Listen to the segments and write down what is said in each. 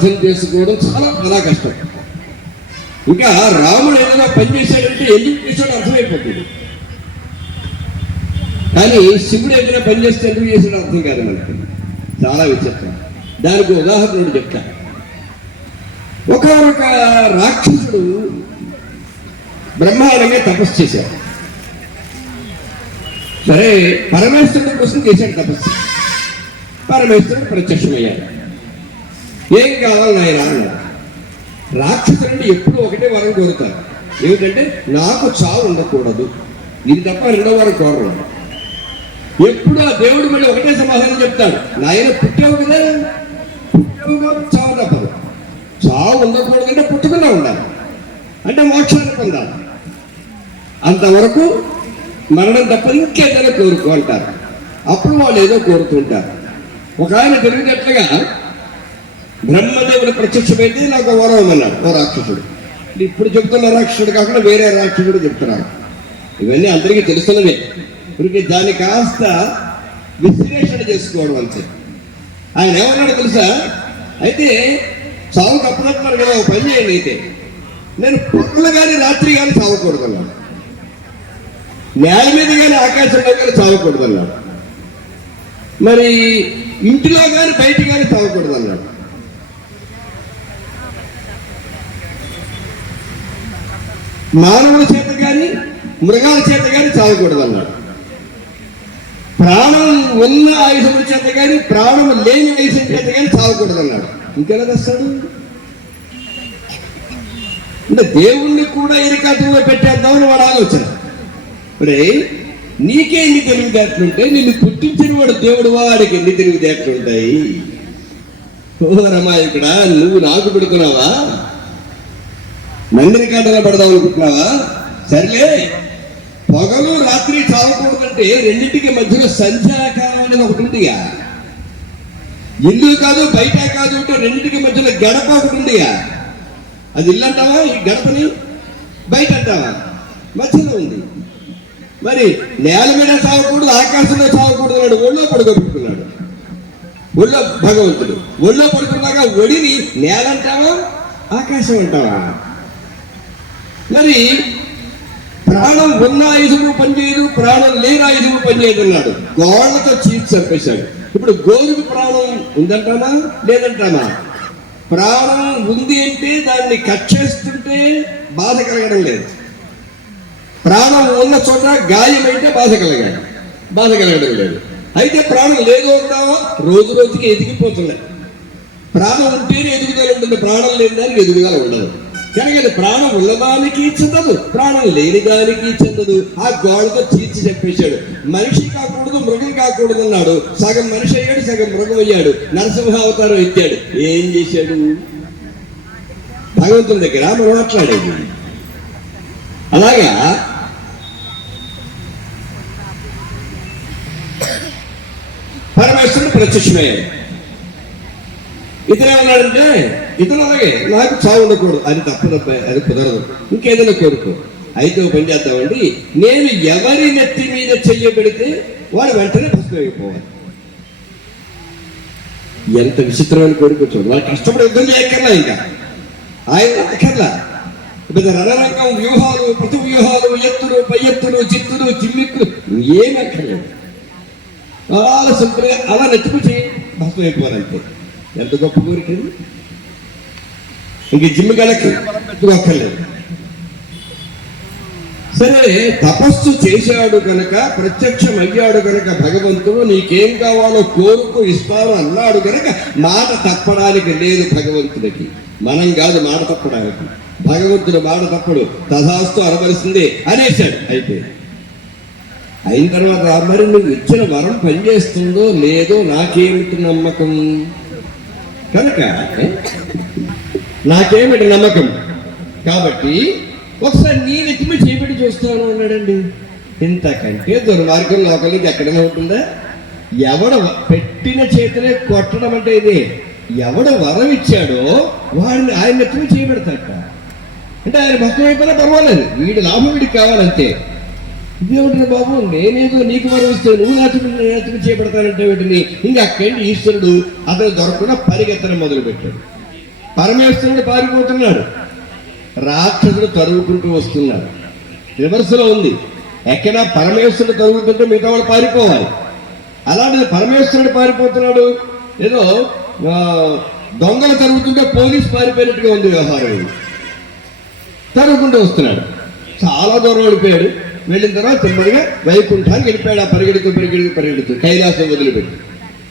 అర్థం చేసుకోవడం చాలా చాలా కష్టం. ఇంకా రాముడు ఏదైనా పని చేశాడంటే ఎందుకు చేశాడో అర్థమైపోతుంది, కానీ శివుడు ఏదైనా పని చేస్తే ఎందుకు చేశాడో అర్థం కాదు మనకి. చాలా విచిత్రం. దానికి ఉదాహరణ చెప్తా. ఒక రాక్షసుడు బ్రహ్మాండంగా తపస్సు చేశాడు. సరే, పరమేశ్వరుడు కోసం చేశాడు తపస్సు. పరమేశ్వరుడు ప్రత్యక్షమయ్యాడు. ఏం కావాలి నాయన అన్నాడు. రాక్షసులంటే ఎప్పుడు ఒకటే వరం కోరుతారు, ఏమిటంటే నాకు చావు ఉండకూడదు, ఇది తప్ప రెండో వరం కోరరు. ఎప్పుడు ఆ దేవుడు మళ్ళీ ఒకటే సమాధానం చెప్తాడు, నాయన పుట్టావు కదా, పుట్టావుగా చావు తప్పదు, చావు ఉండకూడదంటే పుట్టకుండా ఉండాలి, అంటే మోక్షాన్ని పొందాలి, అంతవరకు మరణం తప్ప ఇంకేదైనా కోరుకో అంటారు. అప్పుడు వాళ్ళు ఏదో కోరుతుంటారు. ఒక ఆయన తెలివినట్లుగా బ్రహ్మదేవుడు ప్రత్యక్షమైతే నాకు వరం అన్నాడు ఓ రాక్షసుడు. ఇప్పుడు చెప్తున్న రాక్షసుడు కాకుండా వేరే రాక్షసుడు చెప్తున్నారు. ఇవన్నీ అందరికీ తెలుస్తున్నవే, ఇప్పుడు దాన్ని కాస్త విశ్లేషణ చేసుకోవడం అంతే. ఆయన ఏమన్నాడు తెలుసా, అయితే చావు తప్పనంటున్నారు కదా, ఒక పని చేయండి, అయితే నేను పొగలు కానీ రాత్రి కానీ చావకూడదు అన్నాడు, నేల మీద కానీ ఆకాశంలో కానీ చావకూడదు అన్నాడు, మరి ఇంటిలో కానీ బయట కానీ చావకూడదు అన్నాడు. మానవుల చేత కానీ మృగాల చేత కానీ చావకూడదు అన్నాడు. ప్రాణం ఉన్న ఆయుధముల చేత కానీ ప్రాణం లేని ఆయుధం చేత కానీ చావకూడదు అన్నాడు. ఇంకెలా తెస్తాడు అంటే దేవుణ్ణి కూడా ఎరికాటంలో పెట్టేద్దామని వాడు ఆలోచన. ఇప్పుడే నీకే ఎన్ని తెలివితేటలుంటే నిన్ను పుట్టించిన వాడు దేవుడు, వాడికి ఎన్ని తెలివితేటలుంటాయి. ఓ రమాయకుడ, నువ్వు నాకు పెడుతున్నావా, నందిని కాటలో పడదాం అనుకుంటున్నావా? సర్లే, పొగలు రాత్రి చావకూడదంటే రెండింటికి మధ్యలో సంధ్యాకాలం అనేది ఒకటి ఉందిగా, ఇల్లు కాదు బయట కాదు అంటే రెండింటికి మధ్యలో గడప ఒకటి ఉందిగా, అది ఇల్లు అంటావా, ఈ గడపని బయట అంటావా, మధ్యలో ఉంది. మరి నేల మీద చావకూడదు, ఆకాశంలో చావకూడదు అన్నాడు, ఒళ్ళో పడుకోబెట్టుకున్నాడు. ఒళ్ళో భగవంతుడు ఒళ్ళో పడుకున్నాక ఒడిని నేల అంటావా ఆకాశం అంటావా? మరి ప్రాణం ఉన్న ఆయుధము పనిచేయదు, ప్రాణం లేని ఆయుధము పనిచేయదు అన్నాడు. గోళ్లతో చీల్చి చంపేశాడు. ఇప్పుడు గోరుకు ప్రాణం ఉందంటామా లేదంటామా? ప్రాణం ఉంది అంటే దాన్ని కట్ చేస్తుంటే బాధ కలగడం లేదు, ప్రాణం ఉన్న చోట గాయమైతే బాధ కలగడం లేదు. అయితే ప్రాణం లేదు అంటావా, రోజు రోజుకి ఎదిగిపోతుంది. ప్రాణం ఉంటేనే ఎదుగుదల ఉంటుంది, ప్రాణం లేని దానికి ఎదుగుదల ఉండదు. కనుక ప్రాణం ఉన్నదానికి చెందదు, ప్రాణం లేని దానికి చెందదు. ఆ గోడతో చీల్చి చెప్పేశాడు. మనిషి కాకూడదు, మృగం కాకూడదు అన్నాడు. సగం మనిషి అయ్యాడు, సగం మృగం అయ్యాడు. నరసింహ అవతారం ఎత్తాడు. ఏం చేశాడు? భగవంతుని దగ్గర మనం మాట్లాడేది. అలాగా పరమేశ్వరుడు ప్రత్యక్షమయ్యాడు. ఇతను ఏమన్నాడంటే, ఇతను అలాగే నాకు చావు ఉండకూడదు, అది తప్పదబ్బా, అది కుదరదు, ఇంకేదైనా కోరుకో. అయితే ఒక పని చేద్దామండి, నేను ఎవరి నెత్తి మీద చెయ్యబెడితే వాడు వెంటనే భస్మైపోవాలి. ఎంత విచిత్రమైన కోరిక చూడు. వాళ్ళు కష్టపడి యుద్ధం చేయక్కర్లా, ఇంకా ఆయన అక్కర్లా. రణరంగం వ్యూహాలు, ప్రతి వ్యూహాలు, ఎత్తులు, పై ఎత్తులు, చిత్తులు, చిమ్మిక్కులు ఏమి అక్కర్లేదు. చాలా సింపుల్గా అలా నెత్తుకు చేయి భస్మైపోవాలంటే. ఎంత గొప్ప కోరిక! ఇంక జిమ్ గలకి అక్కర్లేదు. సరే, తపస్సు చేశాడు కనుక, ప్రత్యక్షం అయ్యాడు కనుక భగవంతుడు నీకేం కావాలో కోరుకు ఇస్తాను అన్నాడు కనుక మాట తప్పడానికి లేదు భగవంతుడికి. మనం కాదు మాట తప్పడానికి, భగవంతుడు మాట తప్పడు. తథాస్తు అనవలసిందే అనేశాడు. అయిన తర్వాత మరి నువ్వు ఇచ్చిన వరం పనిచేస్తుందో లేదో నాకేమిటి నమ్మకం? కనుక నాకేమిటి నమ్మకం కాబట్టి ఒకసారి నీ నెత్తిమి చేపెట్టి చూస్తాను అన్నాడండి. ఇంతకంటే దుర్మార్గం లోకల్ నుంచి ఎక్కడైనా ఉంటుందా? ఎవడ పెట్టిన చేతినే కొట్టడం అంటే ఇదే. ఎవడ వరం ఇచ్చాడో వాడిని ఆయన నెత్తిమి చేయబెడతాట. అంటే ఆయన భక్తం అయిపోయినా పర్వాలేదు, వీడి లాభం వీడికి కావాలంతే. ఇదేమిటి బాబు, నేనేదో నీకు వరం ఇస్తే నువ్వు నాచుకు చేపడతానంటే వీటిని. ఇంకా అక్కడి ఈశ్వరుడు అతను దొరకకుండా పరిగెత్తడం మొదలు పెట్టాడు. పరమేశ్వరుడు పారిపోతున్నాడు, రాక్షసుడు తరుగుకుంటూ వస్తున్నాడు. రివర్స్లో ఉంది. ఎక్కడ పరమేశ్వరుడు తరుగుతుంటే మిగతా వాళ్ళు పారిపోవాలి. అలాంటిది పరమేశ్వరుడు పారిపోతున్నాడు. ఏదో దొంగలు తరుగుతుంటే పోలీసు పారిపోయినట్టుగా ఉంది వ్యవహారం. ఇది తరుగుకుంటూ వస్తున్నాడు. చాలా దూరం వెళ్ళిపోయాడు. వెళ్ళిన తర్వాత తిమ్మడిగా వైకుంఠానికి వెళ్ళిపోయాడు. ఆ పరిగెడుతూ కైలాసం వదిలిపెట్టి.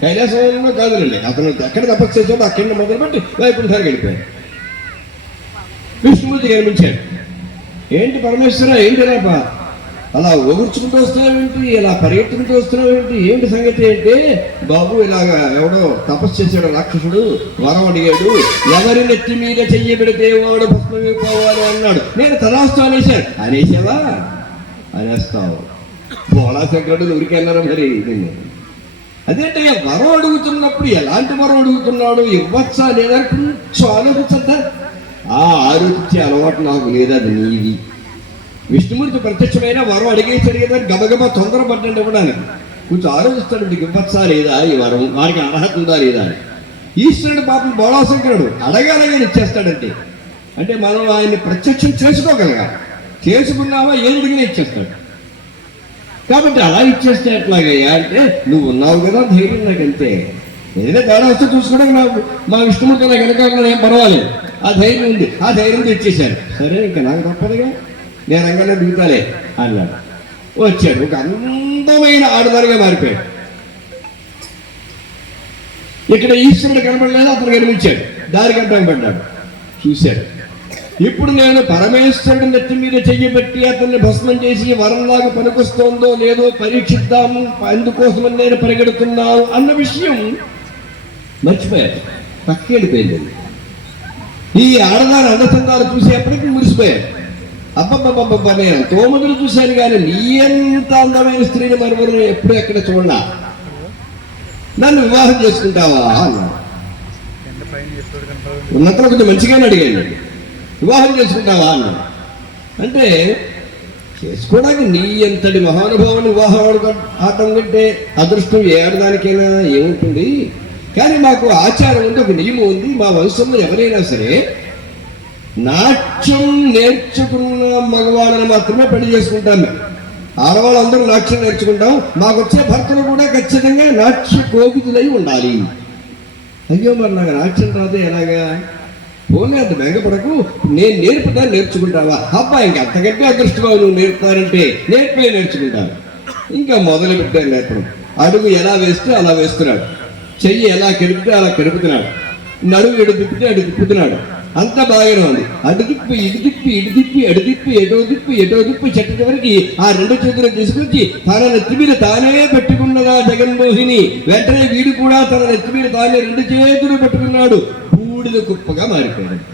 కైలాసంలో కాదులండి, అతను ఎక్కడ తపస్సు చేసాడో అక్కడ మొదలుపెట్టి వైకుంఠానికి వెళ్ళిపోయాడు. విష్ణుమూర్తి కనిపించాడు. ఏంటి పరమేశ్వర, ఏంటి రాపా అలా ఒగుర్చుకుంటూ వస్తున్నావేంటి, ఇలా పరిగెత్తుకుంటూ వస్తున్నావేంటి, ఏంటి సంగతి అంటే, బాబు ఇలాగా ఎవడో తపస్సు చేశాడు రాక్షసుడు, వరం అడిగాడు, ఎవరి నెత్తి మీద చెయ్యి పెడితే వాడు భస్మమైపోవాలి అన్నాడు. నేను తదాస్తు అనేసావా? అనేస్తావు. బోళాశంకరుడు ఊరికి అన్నారు. మరి నిన్ను అదేంటే వరం అడుగుతున్నప్పుడు ఎలాంటి వరం అడుగుతున్నాడు, ఇవ్వచ్చా లేదా కొంచెం ఆలోచించద్దా? ఆలోచించే అలవాటు నాకు లేదా, అది నీది. విష్ణుమూర్తి ప్రత్యక్షమైన వరం అడిగేసాడు కదా, గబగబా తొందరపడ్డండి ఇవ్వడానికి. కొంచెం ఆలోచిస్తాడు, వీడికి ఇవ్వచ్చా లేదా ఈ వరం, వారికి అర్హత ఉందా లేదా అని. ఈశ్వరుడు పాపం బోళాశంకరుడు అడగాలని ఇచ్చేస్తాడంటే, అంటే మనం ఆయన్ని ప్రత్యక్షం చేసుకోగలగాలి. చేసుకున్నావా ఏది అడిగినా ఇచ్చేస్తాడు. కాబట్టి అలా ఇచ్చేస్తే ఎట్లాగయ్యా అంటే, నువ్వు ఉన్నావు కదా ధైర్యం నాకంతే. ఏదైనా తేడా వస్తే చూసుకోవడానికి నాకు మా విష్ణుమూర్తి నాకు వెనకాల ఏం పర్వాలేదు, ఆ ధైర్యం ఉంది. ఆ ధైర్యంతో ఇచ్చేశాడు. సరే ఇంకా నాకు తప్పదుగా, నేను రంగంలో దిగుతాలే అన్నాడు. వచ్చాడు. ఒక అందమైన ఆడదారిగా మారిపోయాడు. ఇక్కడ ఈశ్వరుడు కనబడలేదు, అతను కనిపించాడు. దారి గడ్డం పడ్డాడు. చూశాడు. ఇప్పుడు నేను పరమేశ్వరుడు నెత్తి మీద చెయ్యబెట్టి అతన్ని భస్మం చేసి వరంలాగా పనికొస్తోందో లేదో పరీక్షిద్దాము, అందుకోసమని నేను పరిగెడుతున్నాను అన్న విషయం మర్చిపోయాడు. పక్కెళ్ళిపోయింది. ఈ ఆడదాని అందచందాలు చూసేప్పటికీ మురిసిపోయాడు. అబ్బబ్బబ్బబ్బా, నేను ఎంతో మందిని చూశాను కానీ నీ ఎంత అందమైన స్త్రీని మరొకరు ఎప్పుడు ఎక్కడ చూడలా, నన్ను వివాహం చేసుకుంటావా అన్నాడు. ఉన్నంతలో కొంచెం మంచిగానే అడిగాడు, వివాహం చేసుకుంటావా అన్నాడు. అంటే చేసుకోవడానికి నీ ఎంతటి మహానుభావుని వివాహం ఆడటం కంటే అదృష్టం ఏ ఆడదానికైనా ఏముంటుంది. కానీ మాకు ఆచారం ఉంది, ఒక నియమం ఉంది. మా వంశంలో ఎవరైనా సరే నాట్యం నేర్చుకున్న మగవాళ్ళని మాత్రమే పెళ్లి చేసుకుంటాం. మేము ఆడవాళ్ళందరూ నాట్యం నేర్చుకుంటాం. మాకు వచ్చే భర్తలు కూడా ఖచ్చితంగా నాట్య కోవిదులై ఉండాలి. అయ్యో మరి నాకు నాట్యం రాదు ఎలాగా? పోనీ అంత బెంగపడకు, నేను నేర్పుతా, నేర్చుకుంటావా? అబ్బా ఇంక అంతకంటే అదృష్టమా నువ్వు నేర్పుతానంటే నేర్చుకుంటాను. ఇంకా మొదలు పెట్టాను నేర్పడం. అడుగు ఎలా వేస్తే అలా వేస్తున్నాడు, చెయ్యి ఎలా కెడిపితే అలా కెడుపుతున్నాడు, నడువు ఎడు తిప్పితే అడు తిప్పుతున్నాడు. అంత బాగానే ఉంది. అటు తిప్పి ఇటు తిప్పి ఇటు తిప్పి అడు తిప్పి ఎటో తిప్పి చెట్టు చివరికి ఆ రెండు చేతులు తీసుకొచ్చి తన నెత్తి మీద తానే పెట్టుకున్నదా జగన్మోహిని. వెంటనే వీడు కూడా తన నెత్తి మీద తానే రెండు చేతులు పెట్టుకున్నాడు. బూడిద కుప్పగా మారిపోయాడు.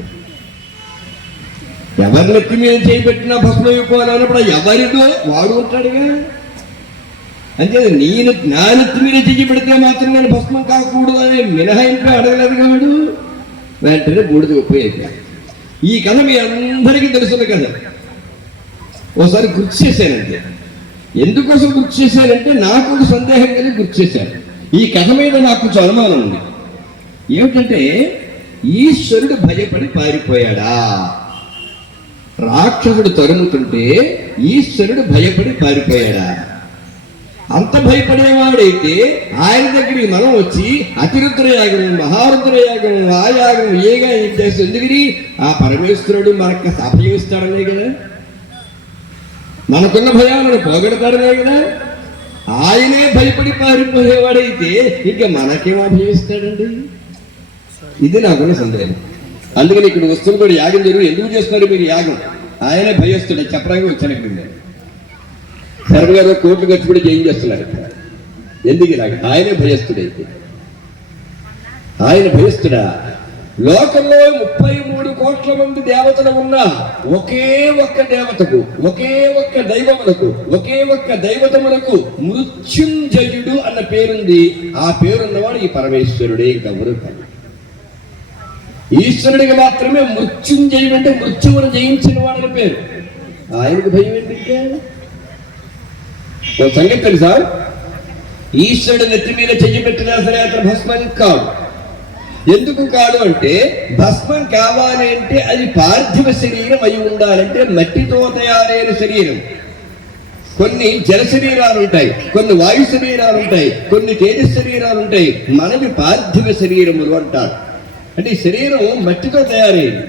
ఎవరి నెత్తి మీద చేపెట్టినా భస్మం అయిపోవాలన్నప్పుడు ఎవరిదో వాడు ఉంటాడుగా. అంటే నా నెత్తి మీద చెయ్యి పెడితే మాత్రం నేను భస్మం కాకూడదు అని మినహాయింపు అడగలేదు కాడు. వెంటనే బూడిద కుప్ప అయిపోయాడు. ఈ కథ మీ అందరికీ తెలుసున్న కథ. ఓసారి గుర్తు చేశానంటే, ఎందుకోసం గుర్తు చేశానంటే నాకు ఒక సందేహం కలిగి గుర్తు చేశాను. ఈ కథ మీద నాకు కొంచెం అనుమానం ఉంది. ఏమిటంటే, ఈశ్వరుడు భయపడి పారిపోయాడా? రాక్షసుడు తరుముతుంటే ఈశ్వరుడు భయపడి పారిపోయాడా? అంత భయపడేవాడైతే ఆయన దగ్గరికి మనం వచ్చి అతిరుద్రయాగం, మహారుద్రయాగం, ఆ యాగం ఏగా ఏం చేస్తే ఎందుకని ఆ పరమేశ్వరుడు మనకు అభయమిస్తాడనే కదా, మనకున్న భయాలను పోగొడతాడనే కదా. ఆయనే భయపడి పారిపోయేవాడైతే ఇంకా మనకేం అభయమిస్తాడండి? ఇది నాకున్న సందేహం. అందుకని ఇక్కడ వస్తువులు కూడా యాగం జరుగు. ఎందుకు చేస్తున్నారు మీరు యాగం? ఆయనే భయస్తుడే చెప్పడానికి వచ్చాను. ఇక్కడ నేను శర్మ గారు కోట్లు ఖర్చు పెట్టి ఏం చేస్తున్నారు? ఎందుకు ఇలాగ? ఆయనే భయస్తుడైతే ఆయన భయస్తుడా? లోకంలో 33 కోట్ల మంది దేవతలు ఉన్నా ఒకే ఒక్క దేవతకు, ఒకే ఒక్క దైవములకు, ఒకే ఒక్క దైవతములకు మృత్యుంజయుడు అన్న పేరుంది. ఆ పేరున్నవాడు ఈ పరమేశ్వరుడే, ఇంకెవరు కాదు. ఈశ్వరుడికి మాత్రమే మృత్యుంజయుడు అంటే మృత్యువును జయించిన వాడని పేరు. ఆయనకు భయం ఏంటంటే ఓ సంగతి తెలుసా? ఈశ్వరుడు నెత్తి మీద చెయ్యి పెట్టినా సరే అతను భస్మం కాదు. ఎందుకు కాదు అంటే భస్మం కావాలి అంటే అది పార్థివ శరీరం అయి ఉండాలంటే మట్టితో తయారైన శరీరం. కొన్ని జల శరీరాలు ఉంటాయి, కొన్ని వాయు శరీరాలు ఉంటాయి, కొన్ని తేజ శరీరాలు ఉంటాయి. మనవి పార్థివ శరీరములు అంటారు. అంటే ఈ శరీరం మట్టితో తయారైంది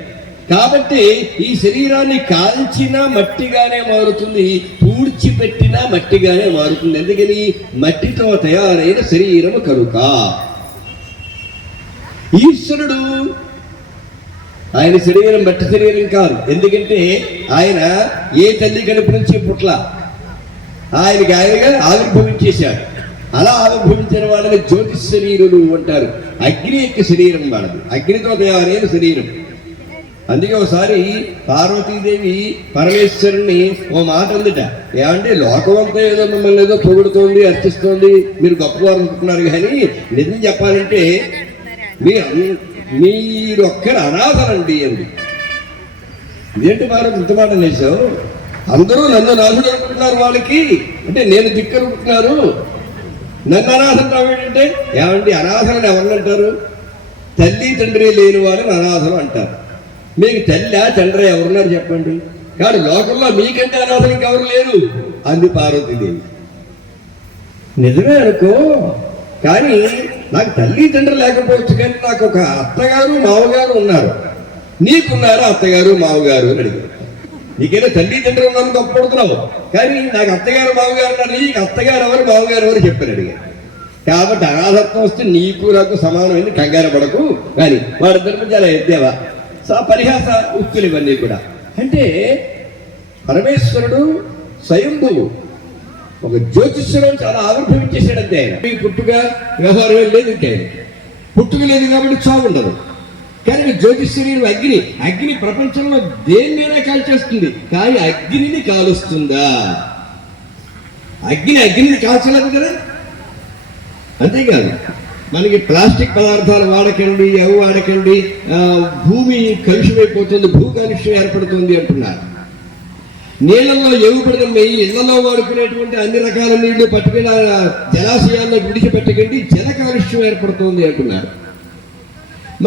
కాబట్టి ఈ శరీరాన్ని కాల్చినా మట్టిగానే మారుతుంది, పూడ్చిపెట్టినా మట్టిగానే మారుతుంది. ఎందుకని? మట్టితో తయారైన శరీరము కనుక. ఈశ్వరుడు ఆయన శరీరం మట్టి శరీరం కాదు. ఎందుకంటే ఆయన ఏ తల్లి కడుపు నుంచి పుట్ల ఆయనకి ఆయనగా ఆవిర్భవించేశాడు. అలా ఆవిర్భవించిన వాళ్ళని జ్యోతి శరీరులు అంటారు. అగ్ని యొక్క శరీరం వాళ్ళది, అగ్నితో తయారైన శరీరం. అందుకే ఒకసారి పార్వతీదేవి పరమేశ్వరుణ్ణి ఓ మాట ఉందిట, ఏమంటే లోకమంతా ఏదో మిమ్మల్ని ఏదో పొగుడుతోంది, అర్చిస్తోంది, మీరు గొప్పవారు అనుకుంటున్నారు, కానీ నిజం చెప్పాలంటే మీరొక్కరు అనాథలండి అంది. ఇదేంటి పార్వతి ఇంత మాట అనేసావు? అందరూ నన్ను నాథుడు అనుకుంటున్నారు, వాళ్ళకి అంటే నేను దిక్కు అనుకుంటున్నారు, నన్ను అనాథం ఏంటంటే ఏమండి అనాథలను ఎవరినంటారు? తల్లి తండ్రి లేని వాళ్ళని అనాథలు అంటారు. మీకు తల్లి తండ్రి ఎవరున్నారు చెప్పండి? కానీ లోకంలో మీకంటే అనాథలు ఇంకెవరు లేరు అంది పార్వతీదేవి. నిజమే అనుకో, కానీ నాకు తల్లి తండ్రి లేకపోవచ్చు, కానీ నాకు ఒక అత్తగారు మామగారు ఉన్నారు. నీకున్నారా అత్తగారు మామగారు అని అడిగారు. నీకేదో తల్లి తండ్రి ఉన్నాను గొప్పపడుతున్నావు, కానీ నాకు అత్తగారు మామగారు ఉన్నారు, నీకు అత్తగారు ఎవరు మామగారు ఎవరు చెప్పారు అడిగారు. కాబట్టి అనాథత్వం వస్తే నీకు నాకు సమానమైంది, కంగారు పడకు. కానీ వాడిద్దరి చాలా ఎద్దేవా పరిహాస ఉక్తులు ఇవన్నీ కూడా. అంటే పరమేశ్వరుడు స్వయంభువు, ఒక జ్యోతిష్యుడు చాలా ఆవిర్భవించేసాడంతే. ఆయన పుట్టుగా వ్యవహారం లేదు, ఇంకే పుట్టుక లేదు కాబట్టి చావు ఉండదు. కానీ జ్యోతిష్యుడు అగ్ని, అగ్ని ప్రపంచంలో దేన్నైనా కాల్చేస్తుంది, కానీ అగ్నిని కాలుస్తుందా? అగ్నిని కాల్చలేదు కదా. అంతేకాదు మనకి ప్లాస్టిక్ పదార్థాలు వాడకండి, అవి వాడకండి, భూమి కలుషిమైపోతుంది, భూ కాలుష్యం ఏర్పడుతుంది అంటున్నారు. నీళ్ళల్లో ఎవి పడుతుంది, ఇళ్లలో వాడుకునేటువంటి అన్ని రకాల నీళ్లు పట్టుకుని జలాశయాల్లో విడిచిపెట్టకండి, జల కాలుష్యం ఏర్పడుతుంది అంటున్నారు.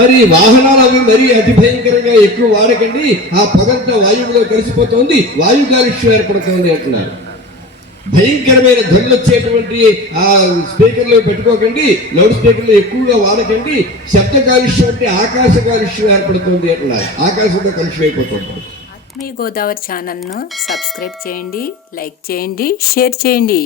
మరి వాహనాలు అవి మరీ అతి భయంకరంగా ఎక్కువ వాడకండి, ఆ పొగంతా వాయువులో కలిసిపోతుంది, వాయు కాలుష్యం ఏర్పడుతుంది అంటున్నారు. భయంకరమైన ధ్వనులు వచ్చేటువంటి ఆ స్పీకర్లో పెట్టుకోకండి, లౌడ్ స్పీకర్లు ఎక్కువగా వాడకండి, శబ్ద కాలుష్యం అంటే ఆకాశ కాలుష్యం ఏర్పడుతుంది అంటున్నారు. ఆకాశంతో కాలుష్యం అయిపోతుంది. మీ గోదావరి ఛానల్ను సబ్స్క్రైబ్ చేయండి, లైక్ చేయండి, షేర్ చేయండి.